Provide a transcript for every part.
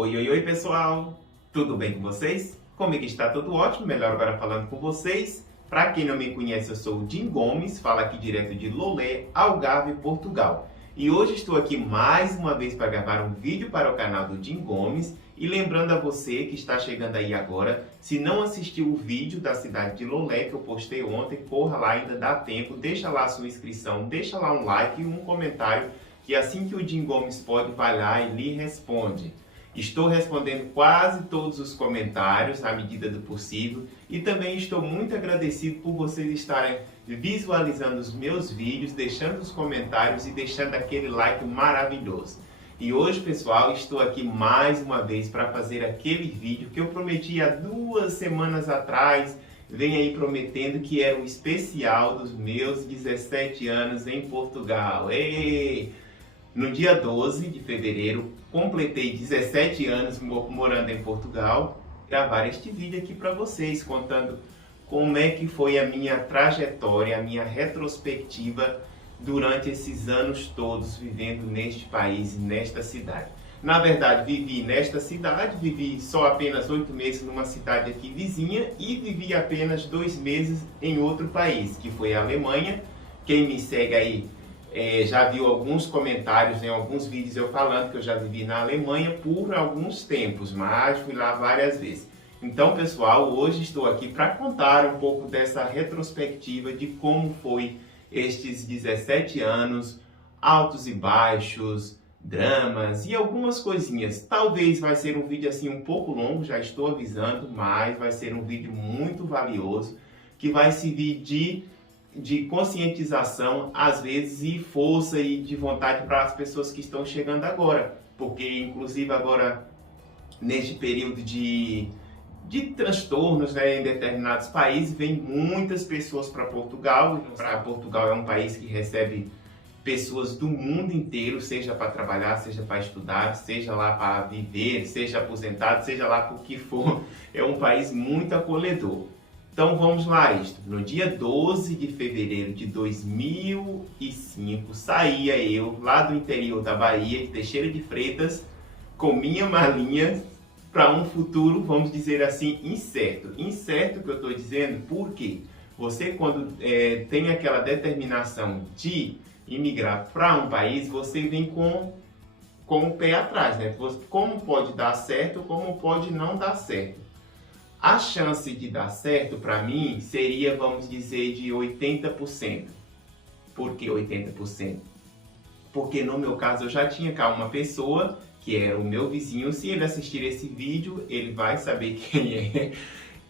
Oi, oi, oi, pessoal! Tudo bem com vocês? Comigo está tudo ótimo, melhor agora falando com vocês. Para quem não me conhece, eu sou o Jim Gomes, falo aqui direto de Lolé, Algarve, Portugal. E hoje estou aqui mais uma vez para gravar um vídeo para o canal do Jim Gomes. E lembrando a você que está chegando aí agora, se não assistiu o vídeo da cidade de Lolé que eu postei ontem, corra lá, ainda dá tempo, deixa lá a sua inscrição, deixa lá um like e um comentário, que assim que o Jim Gomes pode, vai lá e lhe responde. Estou respondendo quase todos os comentários à medida do possível e também estou muito agradecido por vocês estarem visualizando os meus vídeos, deixando os comentários e deixando aquele like maravilhoso. E hoje, pessoal, estou aqui mais uma vez para fazer aquele vídeo que eu prometi há 2 semanas atrás, venho aí prometendo que era um especial dos meus 17 anos em Portugal. Ei! No dia 12 de fevereiro, completei 17 anos morando em Portugal, gravar este vídeo aqui para vocês, contando como é que foi a minha trajetória, a minha retrospectiva durante esses anos todos vivendo neste país e nesta cidade. Na verdade, vivi nesta cidade, vivi só apenas 8 meses numa cidade aqui vizinha e vivi apenas 2 meses em outro país, que foi a Alemanha. Quem me segue aí já viu alguns comentários em alguns vídeos eu falando que eu já vivi na Alemanha por alguns tempos, mas fui lá várias vezes. Então, pessoal, hoje estou aqui para contar um pouco dessa retrospectiva de como foi estes 17 anos, altos e baixos, dramas e algumas coisinhas. Talvez vai ser um vídeo assim um pouco longo, já estou avisando, mas vai ser um vídeo muito valioso que vai servir de conscientização, às vezes, e força e de vontade para as pessoas que estão chegando agora. Porque, inclusive, agora, neste período de transtornos, né, em determinados países, vem muitas pessoas para Portugal. Portugal é um país que recebe pessoas do mundo inteiro, seja para trabalhar, seja para estudar, seja lá para viver, seja aposentado, seja lá por que for. É um país muito acolhedor. Então vamos lá, no dia 12 de fevereiro de 2005, saía eu lá do interior da Bahia, de Teixeira de Freitas, com minha malinha para um futuro, vamos dizer assim, incerto. Incerto que eu estou dizendo porque você quando tem aquela determinação de imigrar para um país, você vem com o pé atrás, né? Como pode dar certo, como pode não dar certo. A chance de dar certo para mim seria, vamos dizer, de 80%. Por que 80%? Porque no meu caso eu já tinha cá uma pessoa que era o meu vizinho. Se ele assistir esse vídeo, ele vai saber quem é.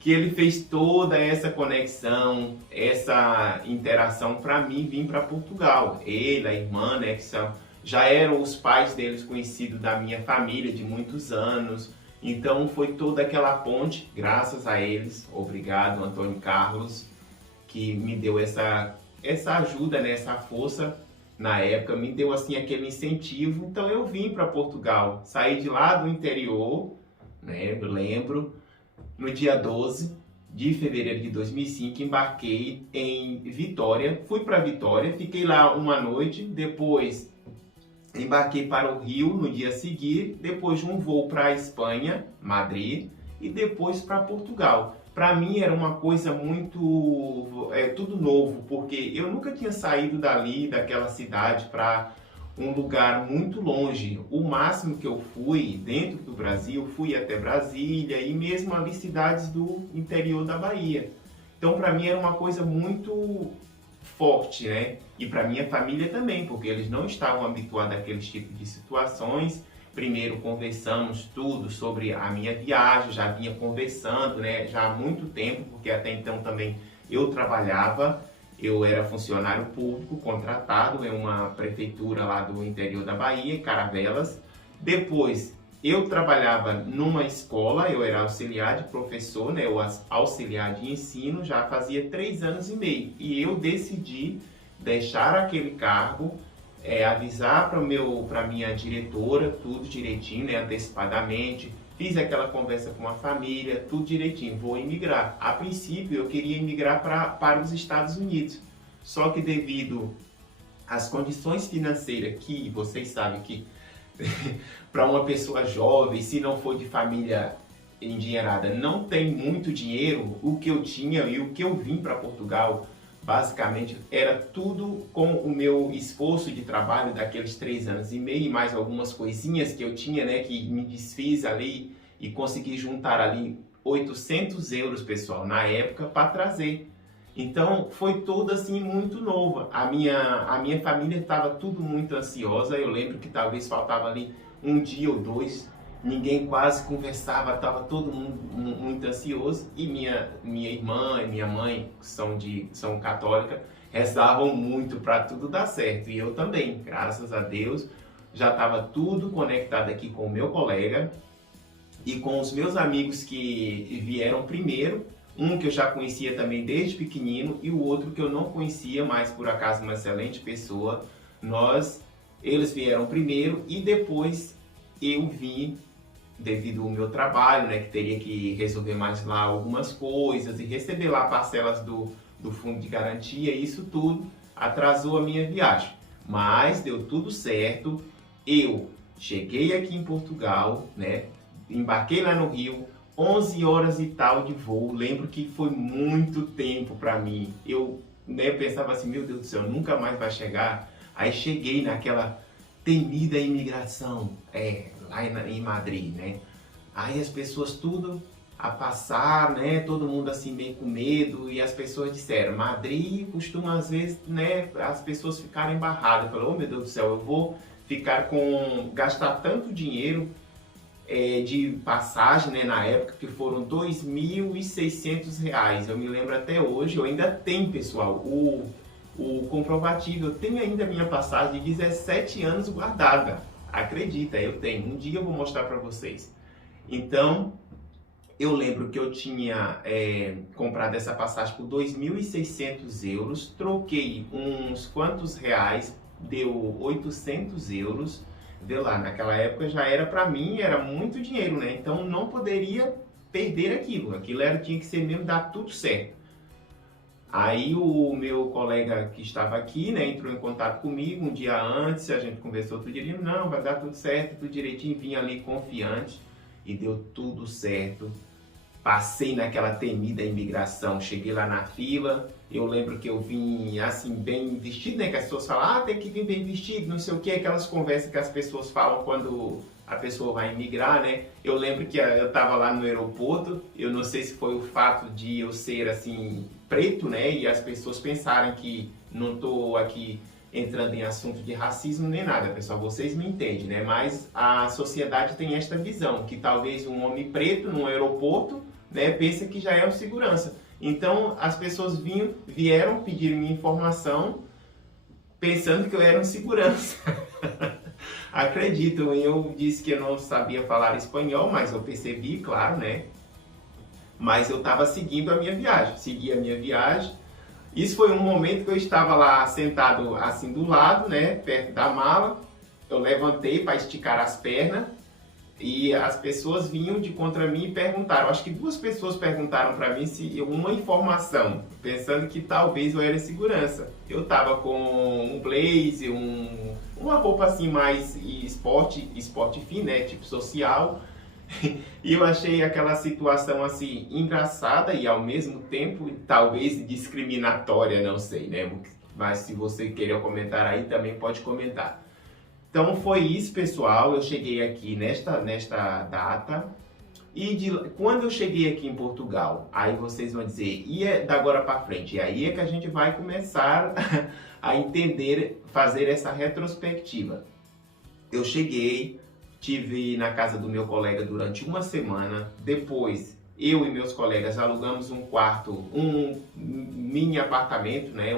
Que ele fez toda essa conexão, essa interação para mim vir para Portugal. Ele, a irmã, né, que já eram os pais deles conhecidos da minha família de muitos anos. Então foi toda aquela ponte, graças a eles, obrigado Antônio Carlos, que me deu essa ajuda, né, essa força na época, me deu assim aquele incentivo. Então eu vim para Portugal, saí de lá do interior, né, eu lembro, no dia 12 de fevereiro de 2005, embarquei em Vitória, fui para Vitória, fiquei lá uma noite, depois embarquei para o Rio no dia seguinte, depois de um voo para a Espanha, Madrid, e depois para Portugal. Para mim era uma coisa muito, tudo novo, porque eu nunca tinha saído dali, daquela cidade, para um lugar muito longe. O máximo que eu fui dentro do Brasil, fui até Brasília e mesmo ali cidades do interior da Bahia. Então para mim era uma coisa muito forte, né? E para minha família também, porque eles não estavam habituados àqueles tipos de situações. Primeiro conversamos tudo sobre a minha viagem, já vinha conversando, né? Já há muito tempo, porque até então também eu trabalhava, eu era funcionário público contratado em uma prefeitura lá do interior da Bahia, Caravelas. Depois eu trabalhava numa escola, eu era auxiliar de professor, né, ou auxiliar de ensino, já fazia 3 anos e meio. E eu decidi deixar aquele cargo, avisar para minha diretora, tudo direitinho, né, antecipadamente. Fiz aquela conversa com a família, tudo direitinho, vou imigrar. A princípio eu queria imigrar para os Estados Unidos, só que devido às condições financeiras que vocês sabem que para uma pessoa jovem, se não for de família endinheirada, não tem muito dinheiro, o que eu tinha e o que eu vim para Portugal, basicamente era tudo com o meu esforço de trabalho daqueles 3 anos e meio e mais algumas coisinhas que eu tinha, né, que me desfiz ali e consegui juntar ali 800 euros, pessoal, na época para trazer. Então foi tudo assim muito novo. A minha família estava tudo muito ansiosa. Eu lembro que talvez faltava ali um dia ou dois, ninguém quase conversava, estava todo mundo muito ansioso. E minha irmã e minha mãe, que são católicas, rezavam muito para tudo dar certo. E eu também, graças a Deus, já estava tudo conectado aqui com o meu colega e com os meus amigos que vieram primeiro. Um que eu já conhecia também desde pequenino e o outro que eu não conhecia, mas por acaso uma excelente pessoa. Eles vieram primeiro e depois eu vim devido ao meu trabalho, né, que teria que resolver mais lá algumas coisas e receber lá parcelas do fundo de garantia. Isso tudo atrasou a minha viagem, mas deu tudo certo. Eu cheguei aqui em Portugal, né, embarquei lá no Rio, 11 horas e tal de voo. Lembro que foi muito tempo para mim. Eu, né, pensava assim, meu Deus do céu, nunca mais vai chegar. Aí cheguei naquela temida imigração, lá em Madrid, né? Aí as pessoas tudo a passar, né? Todo mundo assim meio com medo e as pessoas disseram, Madrid costuma às vezes, né, as pessoas ficarem barradas. Eu falei, oh meu Deus do céu, eu vou gastar tanto dinheiro de passagem, né, na época, que foram R$ 2.600. Eu me lembro até hoje, eu ainda tenho, pessoal, o comprovativo. Eu tenho ainda a minha passagem de 17 anos guardada. Acredita, eu tenho. Um dia eu vou mostrar para vocês. Então, eu lembro que eu tinha comprado essa passagem por 2.600 euros, troquei uns quantos reais, deu 800 euros. Vê lá, naquela época já era para mim, era muito dinheiro, né? Então não poderia perder aquilo. Tinha que ser mesmo, dar tudo certo. Aí o meu colega que estava aqui, né, entrou em contato comigo um dia antes, a gente conversou tudo direitinho, não, vai dar tudo certo, tudo direitinho, vim ali confiante e deu tudo certo. Passei naquela temida imigração, cheguei lá na fila, eu lembro que eu vim assim bem vestido, né, que as pessoas falam, tem que vir bem vestido, não sei o que, aquelas conversas que as pessoas falam quando a pessoa vai imigrar, né? Eu lembro que eu estava lá no aeroporto, eu não sei se foi o fato de eu ser assim preto, né, e as pessoas pensarem que não estou aqui entrando em assunto de racismo nem nada, pessoal, vocês me entendem, né? Mas a sociedade tem esta visão, que talvez um homem preto no aeroporto, né, pensa que já é um segurança. Então as pessoas vieram pedir minha informação pensando que eu era um segurança. Acreditam, eu disse que eu não sabia falar espanhol, mas eu percebi, claro, né? Mas eu estava seguindo a minha viagem, segui a minha viagem. Isso foi um momento que eu estava lá sentado assim do lado, né, perto da mala. Eu levantei para esticar as pernas e as pessoas vinham de contra mim e perguntaram. Acho que 2 pessoas perguntaram para mim se uma informação, pensando que talvez eu era segurança. Eu estava com um blazer, uma roupa assim mais esporte fino, né, tipo social. E eu achei aquela situação assim engraçada e ao mesmo tempo talvez discriminatória, não sei, né? Mas se você querer comentar aí também pode comentar. Então foi isso, pessoal. Eu cheguei aqui nesta data e quando eu cheguei aqui em Portugal, aí vocês vão dizer, e da agora para frente? E aí é que a gente vai começar a entender, fazer essa retrospectiva. Eu cheguei, tive na casa do meu colega durante uma semana. Depois, eu e meus colegas alugamos um quarto, um mini apartamento, né?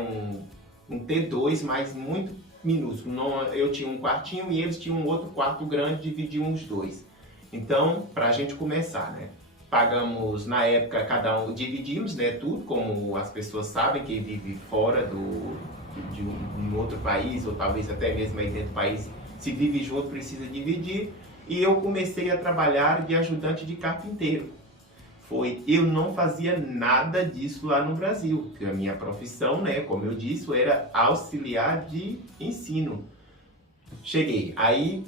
Um T2, mas muito minúsculo. Eu tinha um quartinho e eles tinham um outro quarto grande, dividimos os 2. Então, para a gente começar, né? Pagamos, na época, cada um, dividimos, né, tudo, como as pessoas sabem, quem vive fora de um outro país, ou talvez até mesmo aí dentro do país, se vive junto, precisa dividir. E eu comecei a trabalhar de ajudante de carpinteiro. Eu não fazia nada disso lá no Brasil, porque a minha profissão, né, como eu disse, era auxiliar de ensino. Cheguei, aí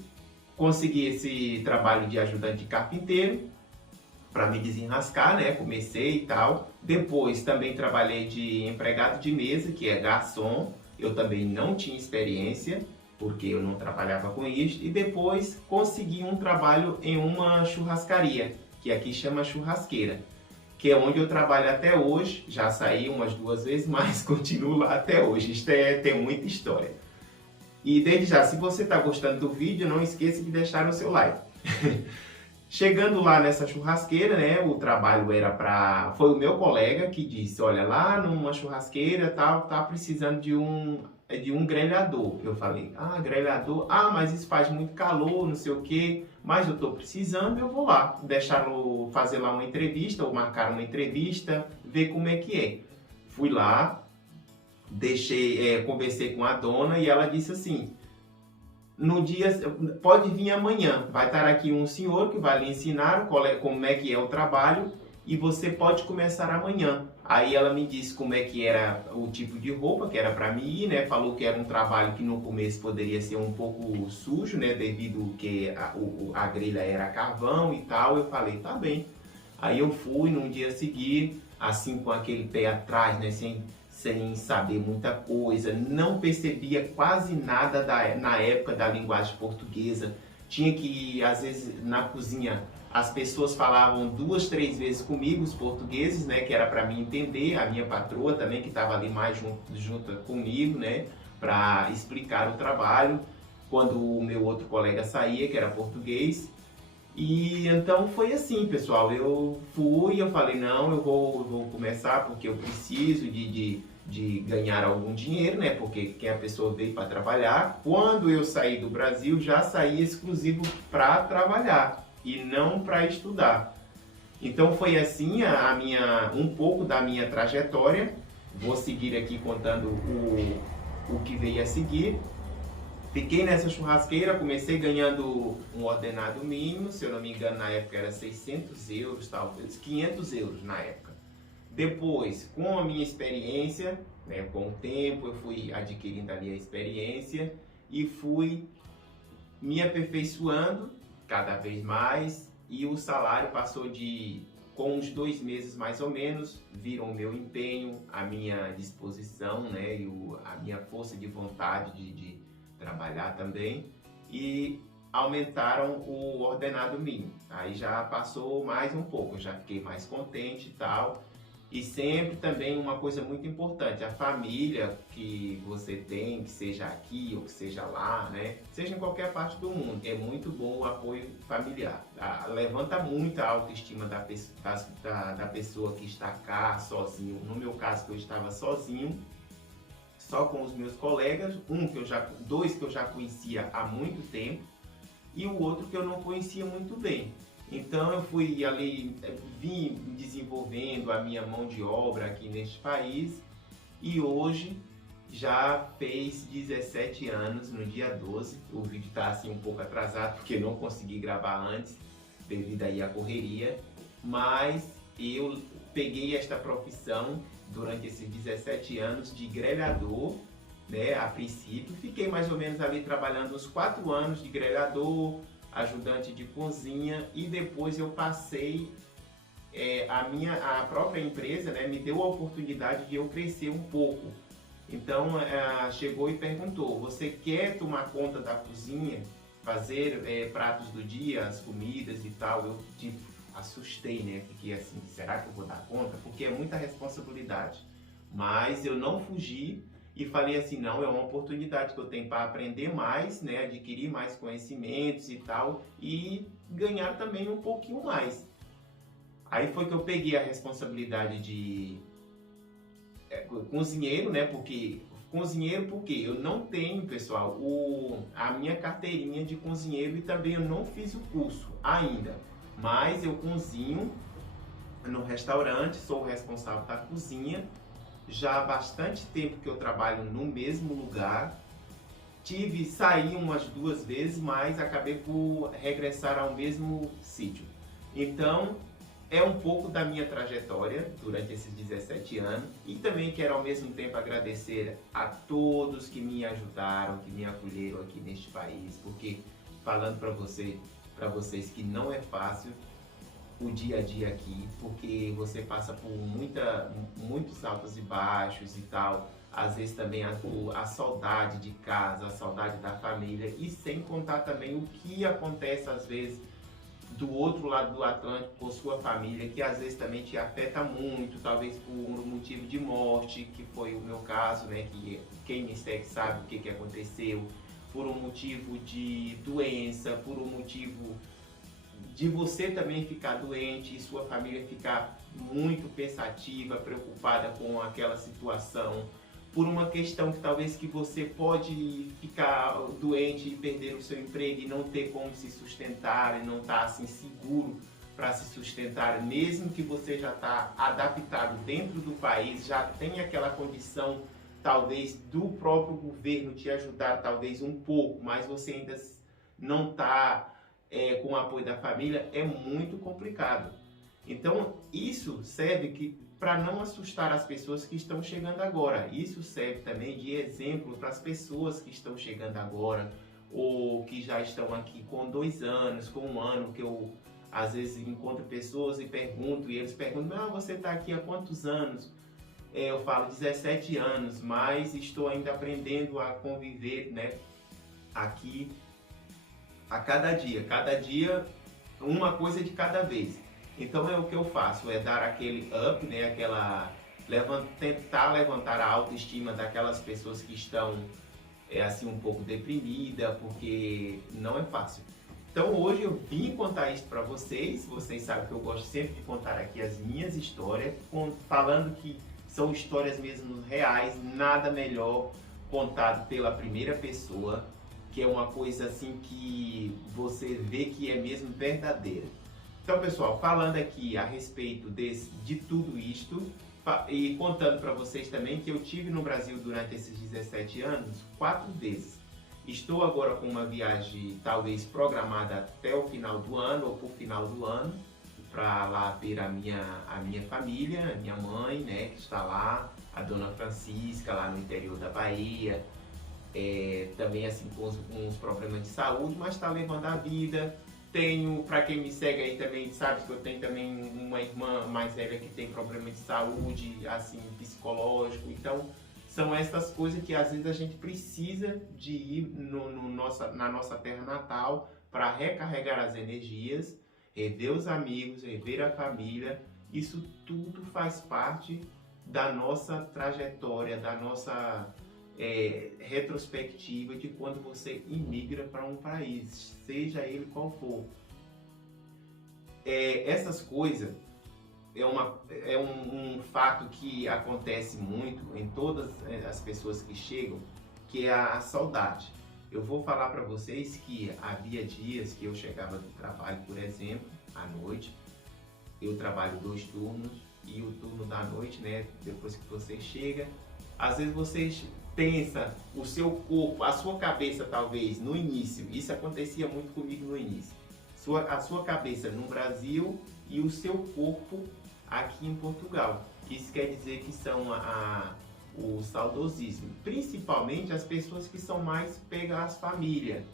consegui esse trabalho de ajudante de carpinteiro para me desenrascar, né? Comecei e tal. Depois também trabalhei de empregado de mesa, que é garçom. Eu também não tinha experiência, porque eu não trabalhava com isso. E depois consegui um trabalho em uma churrascaria, que aqui chama churrasqueira, que é onde eu trabalho até hoje. Já saí umas 2 vezes, mas continuo lá até hoje. Tem muita história. E desde já, se você está gostando do vídeo, não esqueça de deixar o seu like. Chegando lá nessa churrasqueira, né, o trabalho era para... Foi o meu colega que disse, olha, lá numa churrasqueira tá precisando de um grelhador. Eu falei, grelhador? Mas isso faz muito calor, não sei o quê, mas eu tô precisando, eu vou lá. Deixaram fazer lá uma entrevista, ou marcar uma entrevista, ver como é que é. Fui lá, conversei com a dona e ela disse assim, no dia, pode vir amanhã, vai estar aqui um senhor que vai lhe ensinar como é que é o trabalho e você pode começar amanhã. Aí ela me disse como é que era o tipo de roupa que era para mim ir, né? Falou que era um trabalho que no começo poderia ser um pouco sujo, né? Devido que a grelha era carvão e tal. Eu falei, tá bem. Aí eu fui no dia seguinte, assim com aquele pé atrás, né? Sem saber muita coisa, não percebia quase nada na época da linguagem portuguesa. Tinha que, às vezes, na cozinha, as pessoas falavam 2, 3 vezes comigo, os portugueses, né, que era para mim entender, a minha patroa também, que estava ali mais junto comigo, né, para explicar o trabalho, quando o meu outro colega saía, que era português. E então foi assim, pessoal, eu falei, não, eu vou começar porque eu preciso de ganhar algum dinheiro, né? Porque quem a pessoa veio para trabalhar. Quando eu saí do Brasil, já saí exclusivo para trabalhar e não para estudar. Então foi assim um pouco da minha trajetória. Vou seguir aqui contando o que veio a seguir. Fiquei nessa churrasqueira, comecei ganhando um ordenado mínimo, se eu não me engano na época era 600 euros, talvez 500 euros na época. Depois, com a minha experiência, né, com o tempo, eu fui adquirindo ali a experiência e fui me aperfeiçoando cada vez mais e o salário passou com uns 2 meses mais ou menos, viram o meu empenho, a minha disposição, né, e a minha força de vontade de trabalhar também e aumentaram o ordenado mínimo. Aí já passou mais um pouco, já fiquei mais contente e tal. E sempre também uma coisa muito importante, a família que você tem, que seja aqui ou que seja lá, né? Seja em qualquer parte do mundo, é muito bom o apoio familiar. Levanta muito a autoestima da pessoa que está cá sozinho. No meu caso, que eu estava sozinho, só com os meus colegas, dois que eu já conhecia há muito tempo e o outro que eu não conhecia muito bem. Então eu fui ali, vim desenvolvendo a minha mão de obra aqui neste país e hoje já fez 17 anos, no dia 12. O vídeo está assim um pouco atrasado porque não consegui gravar antes devido aí à correria, mas eu peguei esta profissão durante esses 17 anos de grelhador, né, a princípio. Fiquei mais ou menos ali trabalhando uns 4 anos de grelhador, ajudante de cozinha e depois eu passei, a própria empresa, né, me deu a oportunidade de eu crescer um pouco. Então chegou e perguntou, você quer tomar conta da cozinha, fazer pratos do dia, as comidas e tal? Eu assustei, né? Fiquei assim, será que eu vou dar conta? Porque é muita responsabilidade. Mas eu não fugi e falei assim, não, é uma oportunidade que eu tenho para aprender mais, né? Adquirir mais conhecimentos e tal e ganhar também um pouquinho mais. Aí foi que eu peguei a responsabilidade de cozinheiro, né? Porque eu não tenho, pessoal, a minha carteirinha de cozinheiro e também eu não fiz o curso ainda. Mas eu cozinho no restaurante, sou o responsável da cozinha. Já há bastante tempo que eu trabalho no mesmo lugar. Saí umas 2 vezes, mas acabei por regressar ao mesmo sítio. Então, é um pouco da minha trajetória durante esses 17 anos. E também quero ao mesmo tempo agradecer a todos que me ajudaram, que me acolheram aqui neste país, porque falando para vocês que não é fácil o dia a dia aqui, porque você passa por muitos altos e baixos e tal. Às vezes também a saudade de casa, a saudade da família, e sem contar também o que acontece às vezes do outro lado do Atlântico com sua família, que às vezes também te afeta muito, talvez por um motivo de morte, que foi o meu caso, né? Que quem me segue sabe o que aconteceu, por um motivo de doença, por um motivo de você também ficar doente e sua família ficar muito pensativa, preocupada com aquela situação, por uma questão que talvez que você pode ficar doente e perder o seu emprego e não ter como se sustentar e não estar assim seguro para se sustentar, mesmo que você já está adaptado dentro do país, já tem aquela condição talvez do próprio governo te ajudar talvez um pouco, mas você ainda não está com o apoio da família, é muito complicado. Então isso serve para não assustar as pessoas que estão chegando agora. Isso serve também de exemplo para as pessoas que estão chegando agora ou que já estão aqui com 2 anos, com 1 ano, que eu às vezes encontro pessoas e pergunto, e eles perguntam, você está aqui há quantos anos? Eu falo 17 anos, mas estou ainda aprendendo a conviver, né, aqui a cada dia uma coisa de cada vez. Então é o que eu faço, é dar aquele up, né, tentar levantar a autoestima daquelas pessoas que estão assim um pouco deprimida, porque não é fácil. Então hoje eu vim contar isso para vocês. Vocês sabem que eu gosto sempre de contar aqui as minhas histórias, falando que são histórias mesmo reais, nada melhor contado pela primeira pessoa, que é uma coisa assim que você vê que é mesmo verdadeira. Então, pessoal, falando aqui a respeito de tudo isto e contando para vocês também que eu tive no Brasil durante esses 17 anos 4 vezes. Estou agora com uma viagem talvez programada até o final do ano ou por final do ano, para lá ver a minha família, a minha mãe, né, que está lá, a dona Francisca, lá no interior da Bahia, também assim com uns problemas de saúde, mas está levando a vida. Tenho, para quem me segue aí também sabe que eu tenho também uma irmã mais velha que tem problema de saúde, assim, psicológico. Então, são essas coisas que às vezes a gente precisa de ir na nossa terra natal para recarregar as energias, rever os amigos, rever a família. Isso tudo faz parte da nossa trajetória, da nossa retrospectiva de quando você imigra para um país, seja ele qual for. Essas coisas é um fato que acontece muito em todas as pessoas que chegam, que é a saudade. Eu vou falar para vocês que havia dias que eu chegava do trabalho, por exemplo, à noite. Eu trabalho 2 turnos e o turno da noite, né, depois que você chega, às vezes você pensa, o seu corpo, a sua cabeça talvez no início, isso acontecia muito comigo no início, a sua cabeça no Brasil e o seu corpo aqui em Portugal. Isso quer dizer que são o saudosismo, principalmente as pessoas que são mais pegas às famílias,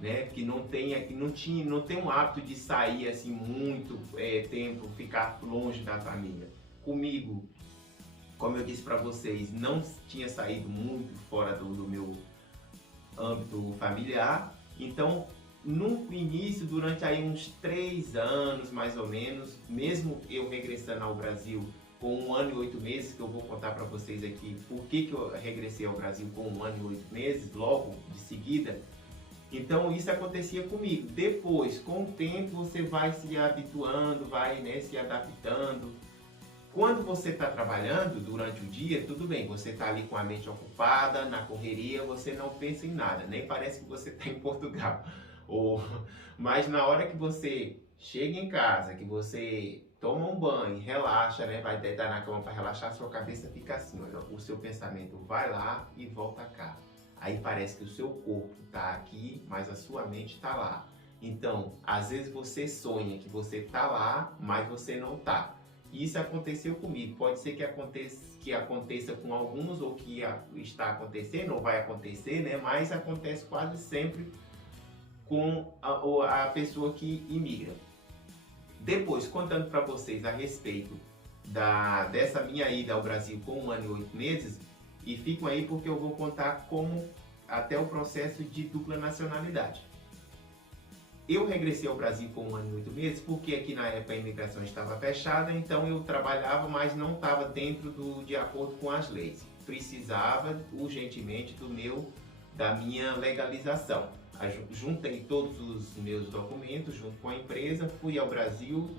né? Que não tem um hábito de sair assim muito tempo, ficar longe da família. Comigo, como eu disse para vocês, não tinha saído muito fora do meu âmbito familiar. Então, no início, durante aí uns 3 anos mais ou menos, mesmo eu regressando ao Brasil com 1 ano e 8 meses, que eu vou contar para vocês aqui por que eu regressei ao Brasil com 1 ano e 8 meses, logo de seguida. Então isso acontecia comigo. Depois, com o tempo, você vai se habituando, vai, né, se adaptando. Quando você está trabalhando durante o dia, tudo bem, você está ali com a mente ocupada, na correria, você não pensa em nada, nem parece que você está em Portugal. Mas na hora que você chega em casa, que você toma um banho, relaxa, né, vai deitar na cama para relaxar, sua cabeça fica assim, olha, o seu pensamento vai lá e volta cá. Aí parece que o seu corpo está aqui, mas a sua mente está lá. Então, às vezes você sonha que você está lá, mas você não está. Isso aconteceu comigo. Pode ser que aconteça com alguns, ou que está acontecendo, ou vai acontecer, né? Mas acontece quase sempre com a pessoa que imigra. Depois, contando para vocês a respeito dessa minha ida ao Brasil com 1 ano e 8 meses, e fico aí porque eu vou contar como até o processo de dupla nacionalidade. Eu regressei ao Brasil com 1 ano e 8 meses porque aqui na época a imigração estava fechada, então eu trabalhava, mas não estava dentro de acordo com as leis. Precisava urgentemente da minha legalização. Juntei todos os meus documentos junto com a empresa, fui ao Brasil,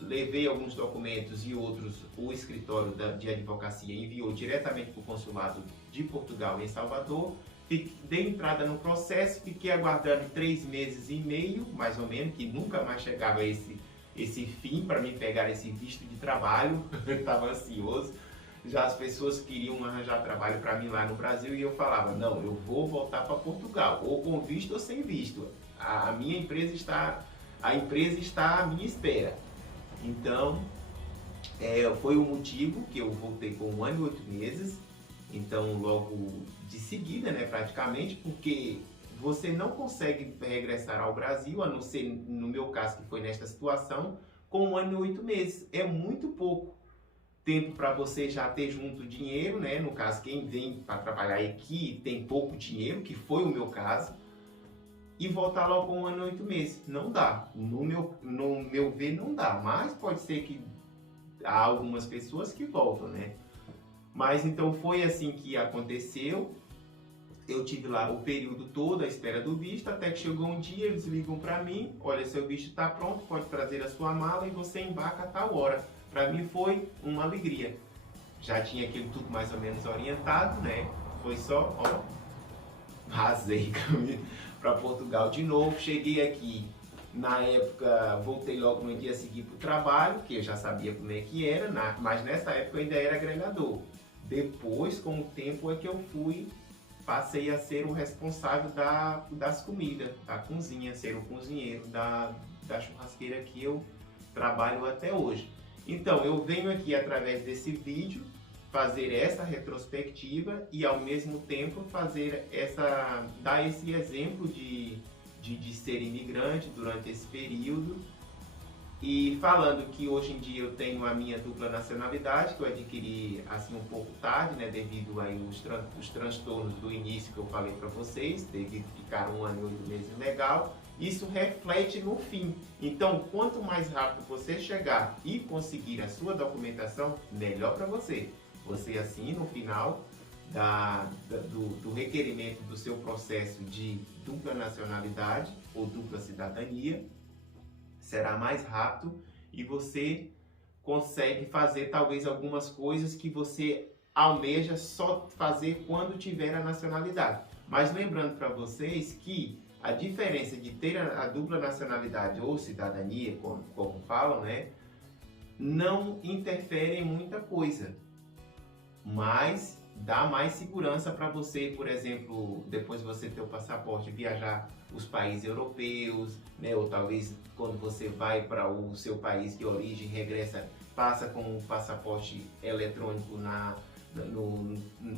levei alguns documentos e outros o escritório de advocacia enviou diretamente para o consulado de Portugal em Salvador. Dei entrada no processo, fiquei aguardando 3 meses e meio, mais ou menos, que nunca mais chegava esse fim para me pegar esse visto de trabalho. Eu estava ansioso. Já as pessoas queriam arranjar trabalho para mim lá no Brasil e eu falava, não, eu vou voltar para Portugal, ou com visto ou sem visto. A empresa está à minha espera. Então, foi o motivo que eu voltei com 1 ano e 8 meses. Então, logo de seguida, né, praticamente, porque você não consegue regressar ao Brasil, a não ser, no meu caso, que foi nesta situação, com 1 ano e 8 meses. É muito pouco tempo para você já ter junto dinheiro, né? No caso, quem vem para trabalhar aqui tem pouco dinheiro, que foi o meu caso, e voltar logo com 1 ano e 8 meses. Não dá. No meu ver, não dá. Mas pode ser que há algumas pessoas que voltam, né? Mas então foi assim que aconteceu. Eu tive lá o período todo à espera do visto, até que chegou um dia, eles ligam para mim, olha, seu visto está pronto, pode trazer a sua mala e você embarca a tal hora. Para mim foi uma alegria. Já tinha aquilo tudo mais ou menos orientado, né? Foi só, ó, rasei para Portugal de novo. Cheguei aqui, na época, voltei logo no dia seguinte para o trabalho, que eu já sabia como é que era, mas nessa época eu ainda era grelhador. Depois, com o tempo, é que eu passei a ser o responsável das comidas, da cozinha, ser o cozinheiro da churrasqueira que eu trabalho até hoje. Então, eu venho aqui através desse vídeo fazer essa retrospectiva e ao mesmo tempo dar esse exemplo de ser imigrante durante esse período. E falando que hoje em dia eu tenho a minha dupla nacionalidade, que eu adquiri assim um pouco tarde, né, devido aí os transtornos do início que eu falei para vocês, devido a ficar 1 ano e 8 meses legal, isso reflete no fim. Então, quanto mais rápido você chegar e conseguir a sua documentação, melhor para você. Você assim, no final do requerimento do seu processo de dupla nacionalidade ou dupla cidadania, será mais rápido e você consegue fazer talvez algumas coisas que você almeja só fazer quando tiver a nacionalidade. Mas lembrando para vocês que a diferença de ter a dupla nacionalidade ou cidadania, como falam, né, não interfere em muita coisa, mas dá mais segurança para você, por exemplo, depois de você ter o passaporte, viajar os países europeus, né? Ou talvez quando você vai para o seu país de origem, regressa, passa com o passaporte eletrônico,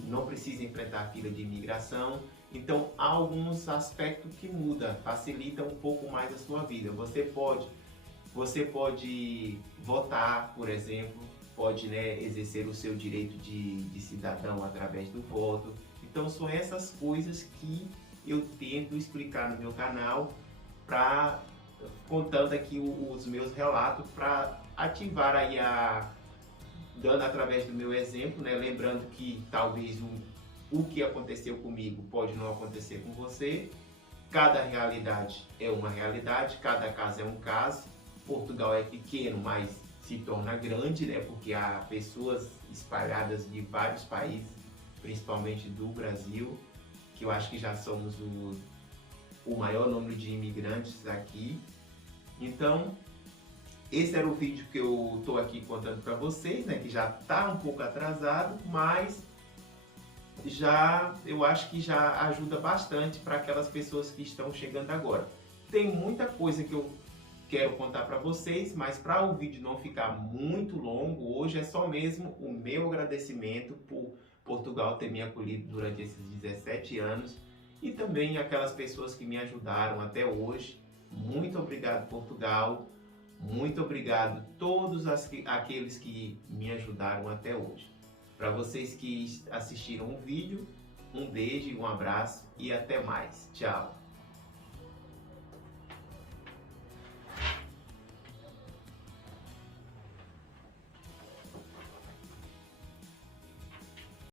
não precisa enfrentar a fila de imigração. Então, há alguns aspectos que mudam, facilitam um pouco mais a sua vida. Você pode votar, por exemplo, pode, né, exercer o seu direito de cidadão através do voto. Então são essas coisas que eu tento explicar no meu canal, contando aqui os meus relatos, para ativar aí dando através do meu exemplo, né, lembrando que talvez o que aconteceu comigo pode não acontecer com você. Cada realidade é uma realidade, cada caso é um caso. Portugal é pequeno, mas se torna grande, né? Porque há pessoas espalhadas de vários países, principalmente do Brasil, que eu acho que já somos o maior número de imigrantes aqui. Então, esse era o vídeo que eu estou aqui contando para vocês, né? Que já está um pouco atrasado, mas eu acho que já ajuda bastante para aquelas pessoas que estão chegando agora. Tem muita coisa que eu quero contar para vocês, mas para o vídeo não ficar muito longo, hoje é só mesmo o meu agradecimento por Portugal ter me acolhido durante esses 17 anos e também aquelas pessoas que me ajudaram até hoje. Muito obrigado, Portugal. Muito obrigado todos aqueles que me ajudaram até hoje. Para vocês que assistiram o vídeo, um beijo, um abraço e até mais. Tchau!